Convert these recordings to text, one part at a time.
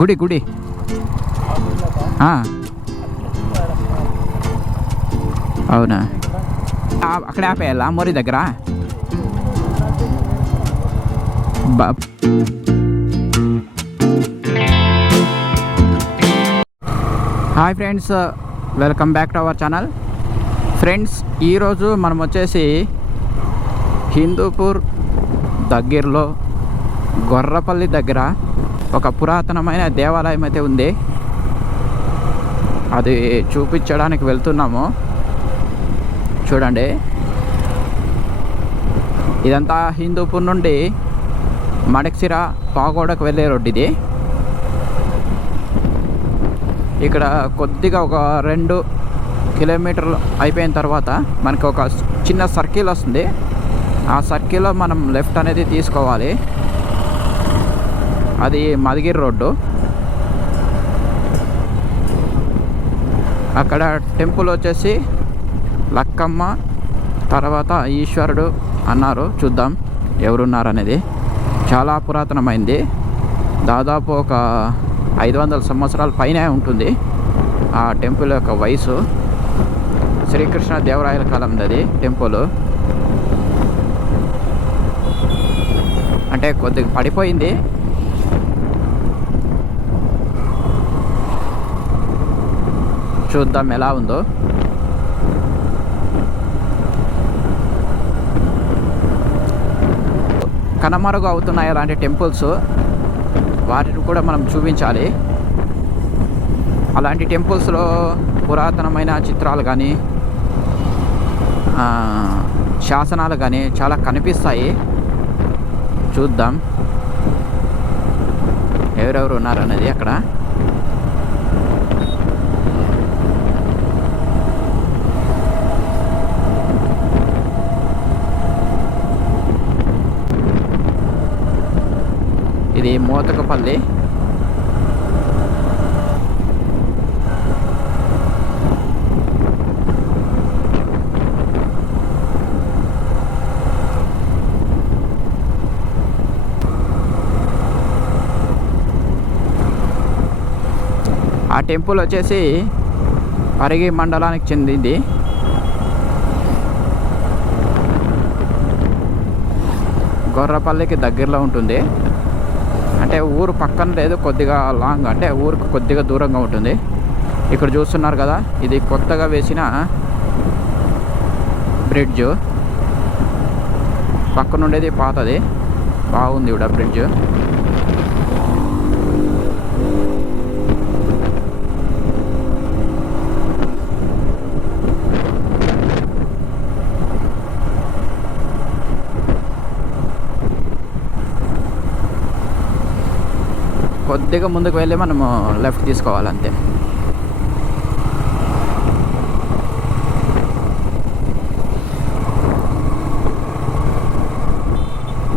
గుడి గుడి. అవునా? ఆ, అక్కడే ఆపేయాలా? మోరీ దగ్గర? Hi friends welcome back to our channel. Friends ఈరోజు మనం వచ్చేసి హిందూపూర్ దగ్గరలో గొర్రపల్లి దగ్గర ఒక పురాతనమైన దేవాలయం అయితే ఉంది. అది చూపించడానికి వెళ్తున్నాము. చూడండి. ఇదంతా హిందూపూర్ నుండి మడక్సిర పాగోడకు వెళ్ళే రోడ్డు ఇది. ఇక్కడ కొద్దిగా ఒక రెండు కిలోమీటర్లు అయిపోయిన తర్వాత మనకి ఒక చిన్న సర్కిల్ వస్తుంది. ఆ సర్కిల్లో మనం లెఫ్ట్ అనేది తీసుకోవాలి. అది మదిగిరి రోడ్డు. అక్కడ టెంపుల్ వచ్చేసి లక్కమ్మ తర్వాత ఈశ్వరుడు అన్నారు. చూద్దాం ఎవరున్నారు అనేది చాలా పురాతనమైంది. దాదాపు ఒక ఐదు వందల సంవత్సరాల పైనే ఉంటుంది ఆ టెంపుల్ యొక్క వయసు. శ్రీకృష్ణ దేవరాయల కాలంది అది టెంపుల్. అంటే కొద్దిగా పడిపోయింది. చూద్దాం ఎలా ఉందో. కనుమరుగు అవుతున్నాయి అలాంటి టెంపుల్స్. వాటిని కూడా మనం చూపించాలి. అలాంటి టెంపుల్స్లో పురాతనమైన చిత్రాలు కానీ శాసనాలు కానీ చాలా కనిపిస్తాయి. చూద్దాం. ఎవరెవరు ఉన్నారనేది అక్కడ? ఇది మోతకపల్లి. ఆ టెంపుల్ వచ్చేసి పరిగి మండలానికి చెందింది. గొర్రపల్లికి దగ్గరలో ఉంటుంది. అంటే ఊరు పక్కన లేదు కొద్దిగా లాంగ్ అంటే ఊరికి కొద్దిగా దూరంగా ఉంటుంది. ఇక్కడ చూస్తున్నారు కదా ఇది కొత్తగా వేసిన బ్రిడ్జ్. పక్కన ఉండేది పాతది. బాగుంది కూడా బ్రిడ్జ్. కొద్దిగా ముందుకు వెళ్ళి మనము లెఫ్ట్ తీసుకోవాలంతే.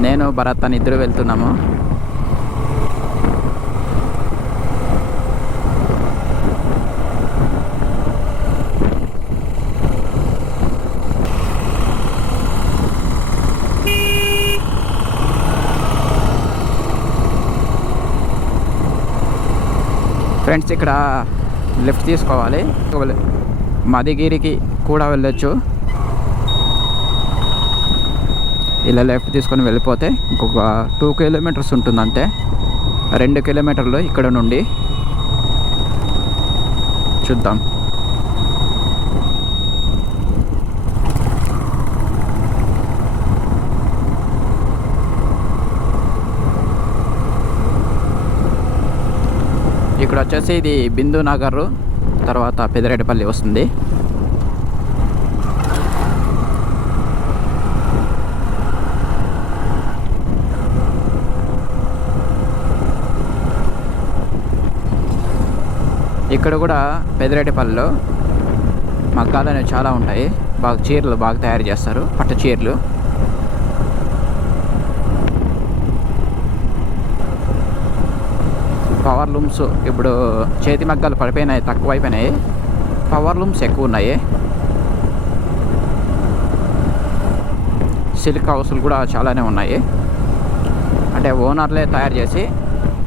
నేను భరత్ అని ఇద్దరు వెళ్తున్నాము. ఫ్రెండ్స్ ఇక్కడ లెఫ్ట్ తీసుకోవాలి. మదిగిరికి కూడా వెళ్ళొచ్చు. ఇలా లెఫ్ట్ తీసుకొని వెళ్ళిపోతే ఇంకొక టూ కిలోమీటర్స్ ఉంటుంది అంతే. రెండు కిలోమీటర్లు ఇక్కడ నుండి. చూద్దాం. ఇక్కడ వచ్చేసి ఇది బిందు నగర్ తర్వాత పెదిరెడ్డిపల్లి వస్తుంది. ఇక్కడ కూడా పెదిరెడ్డిపల్లిలో మగ్గాలు అనేవి చాలా ఉంటాయి. బాగా చీరలు బాగా తయారు చేస్తారు. పట్టు చీరలు. పవర్ లూమ్స్ ఇప్పుడు చేతి మగ్గాలు పడిపోయినాయి తక్కువ అయిపోయినాయి పవర్ లూమ్స్ ఎక్కువ ఉన్నాయి సిల్క్ హౌస్లు కూడా చాలానే ఉన్నాయి. అంటే ఓనర్లే తయారు చేసి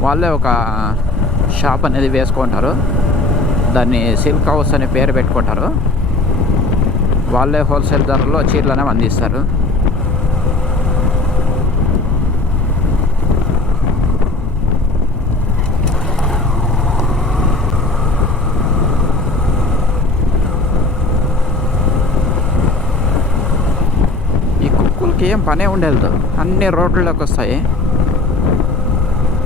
వాళ్ళే ఒక షాప్ అనేది వేసుకుంటారు. దాన్ని సిల్క్ హౌస్ అనే పేరు పెట్టుకుంటారు. వాళ్ళే హోల్సేల్ ధరలో చీరలు అనేవి అందిస్తారు ఈ కుక్కులకి ఏం పనే ఉండదు అన్ని రోడ్లలోకి వస్తాయి.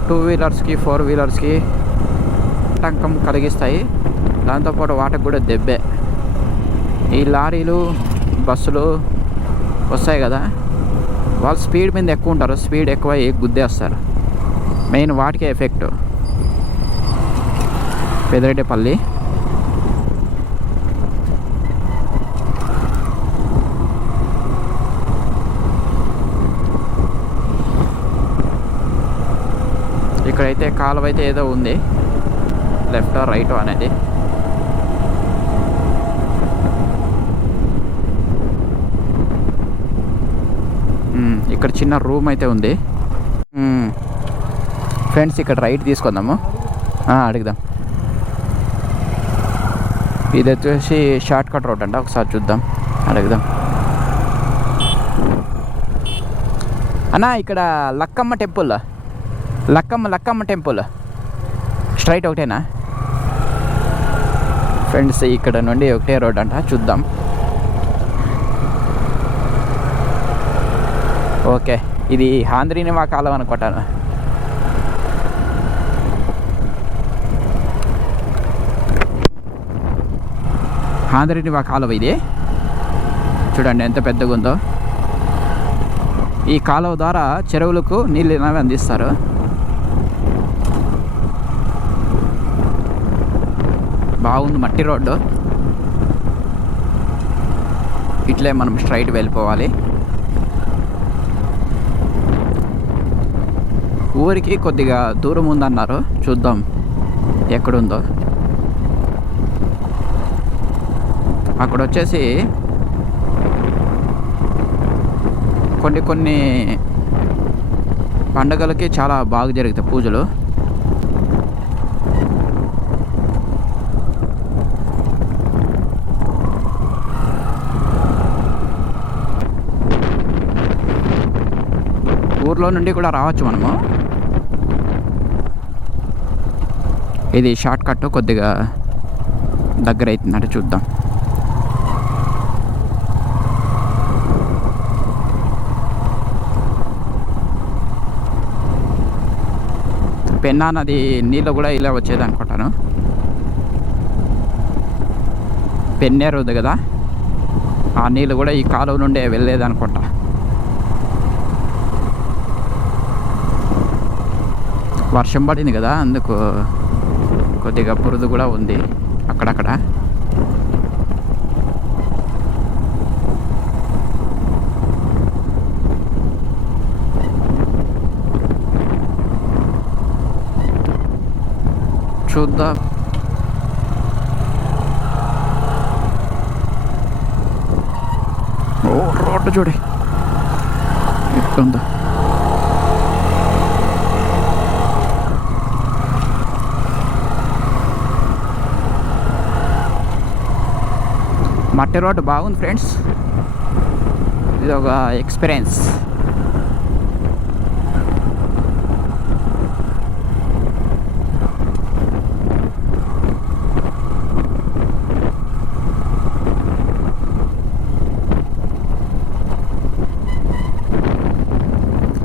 టూ వీలర్స్కి ఫోర్ వీలర్స్కి టంకం కలిగిస్తాయి. దాంతోపాటు వాటికి కూడా దెబ్బే. ఈ లారీలు బస్సులు వస్తాయి కదా. వాళ్ళు స్పీడ్ మీద ఎక్కువ ఉంటారు. స్పీడ్ ఎక్కువ గుద్దేస్తారు మెయిన్ వాటికే ఎఫెక్ట్ పెదరెడ్డిపల్లి. ఇక్కడైతే కాలువ అయితే ఏదో ఉంది. లెఫ్ట్ రైట్ అనేది. ఇక్కడ చిన్న రూమ్ అయితే ఉంది. ఫ్రెండ్స్ ఇక్కడ రైట్ తీసుకుందాము. అడుగుదాం. ఇది వచ్చేసి షార్ట్ కట్ రోడ్ అంట ఒకసారి చూద్దాం. అడుగుదాం. అన్నా ఇక్కడ Lakkamma temple. Lakkamma Lakkamma temple straight ఒకటేనా? ఫ్రెండ్స్ ఇక్కడ నుండి ఒకటే రోడ్ అంట చూద్దాం. ఓకే ఇది ఆంధ్రీనివా కాలం అనుకుంటాను. ఆంధ్రీనివా కాలువ ఇది. చూడండి ఎంత పెద్దగా ఉందో ఈ కాలువ ద్వారా చెరువులకు నీళ్ళు అనేవి అందిస్తారు బాగుంది మట్టి రోడ్డు. ఇట్లే మనం స్ట్రైట్ వెళ్ళిపోవాలి. ఊరికి కొద్దిగా దూరం ఉందన్నారు. చూద్దాం ఎక్కడుందో. అక్కడ వచ్చేసి కొన్ని కొన్ని పండుగలకి చాలా బాగా జరుగుతాయి పూజలు. ఊర్లో నుండి కూడా రావచ్చు మనము. ఇది షార్ట్ కట్ కొద్దిగా దగ్గర అవుతుందంటే చూద్దాం. పెన్నా నది నీళ్ళు కూడా ఇలా వచ్చేది అనుకుంటాను. పెన్నేరు ఉంది కదా ఆ నీళ్ళు కూడా ఈ కాలువ నుండే వెళ్ళేది అనుకుంటా. వర్షం పడింది కదా అందుకు కొద్దిగా బురద కూడా ఉంది అక్కడక్కడ. చూద్దాం. ఓ రోడ్డు చూడే. ఎట్లుందో. మట్టి రోడ్డు బాగుంది ఫ్రెండ్స్. ఇది ఒక ఎక్స్పీరియన్స్.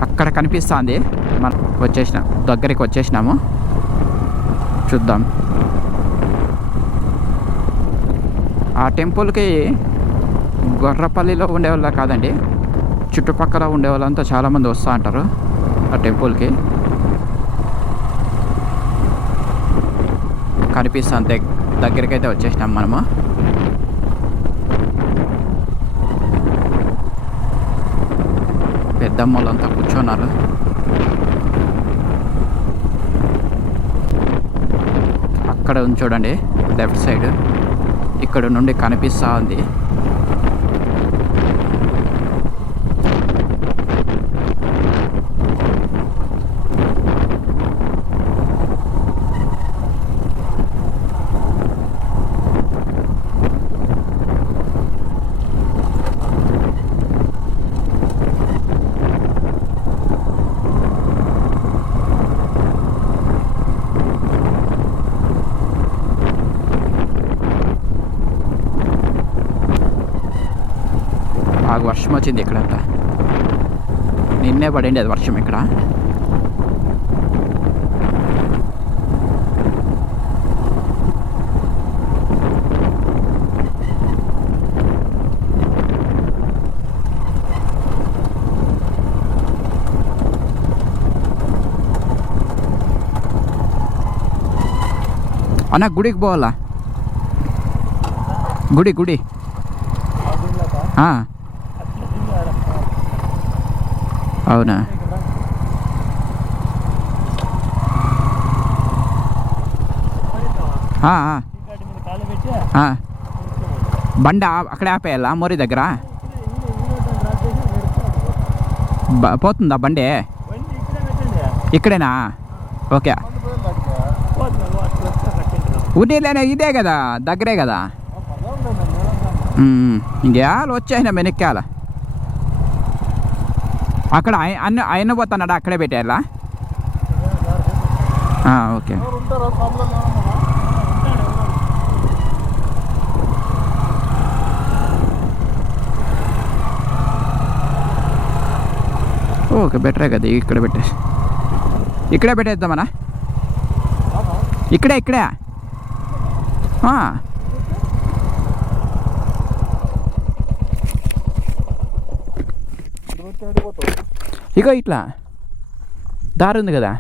అక్కడ కనిపిస్తుంది. మనం వచ్చేసిన దగ్గరికి వచ్చేసినాము. చూద్దాం. ఆ టెంపుల్కి గొర్రపల్లిలో ఉండేవాళ్ళ కాదండి. చుట్టుపక్కల ఉండే వాళ్ళంతా చాలామంది వస్తూ అంటారు ఆ టెంపుల్కి. కనిపిస్తా అంతే దగ్గరికైతే వచ్చేసినాం మనము. పెద్దమ్మ వాళ్ళంతా కూర్చున్నారు. అక్కడ ఉంది చూడండి లెఫ్ట్ సైడ్. ఇక్కడ నుండి కనిపిస్తూ ఉంది. బాగా వర్షం వచ్చింది ఇక్కడంతా. నిన్నే పడింది అది వర్షం ఇక్కడ. అన్న గుడికి పోవాలా? గుడి గుడి ఆ, అవునా? బండ అక్కడే ఆపేయాలా? మోరీ దగ్గర? పోతుందా బండి? ఇక్కడేనా? ఓకే. ఉన్నీలేనే ఇదే కదా దగ్గరే కదా. ఉమ్, ఇంకేళ్ళు వచ్చేసిన వెనక్కాల అక్కడ ఆయ- అన్న ఆయన పోతున్నాడా అక్కడే పెట్టేయాలా ఆ, ఓకే ఓకే బెటరే కదా ఇక్కడ పెట్టేసి ఇక్కడే పెట్టేద్దామనా ఇక్కడే ఇక్కడే ఇగో ఇట్లా. దారి ఉంది కదా.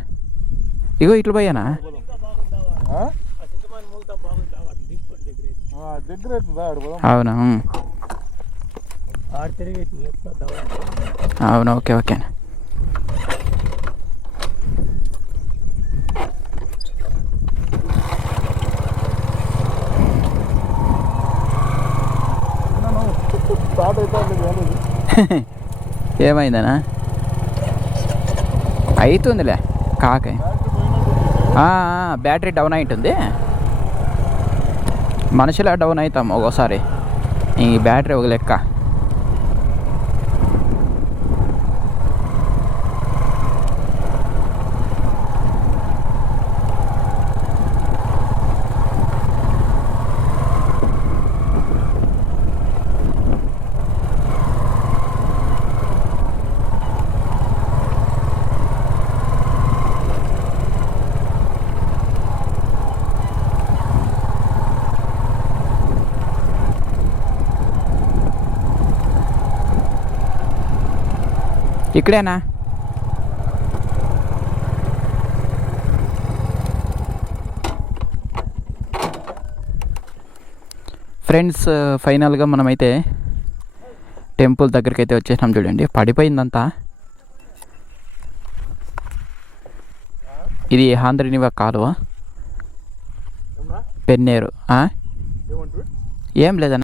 ఇగో ఇట్లా పోయానా? అవునా. అవును ఓకే ఓకే. స్టార్ట్ లేదు ఏమైందనా? అవుతుందిలే కాకే. బ్యాటరీ డౌన్ అవుతుంది మనుషులా డౌన్ అవుతాం ఒక్కోసారి ఈ బ్యాటరీ ఒక లెక్క. ఇక్కడేనా? ఫ్రెండ్స్ ఫైనల్గా మనమైతే టెంపుల్ దగ్గరికి అయితే వచ్చేసినాం చూడండి. పడిపోయిందంతా. ఇది ఆంధ్రనివ కాలువ. పెన్నేరు ఏం లేదన్న.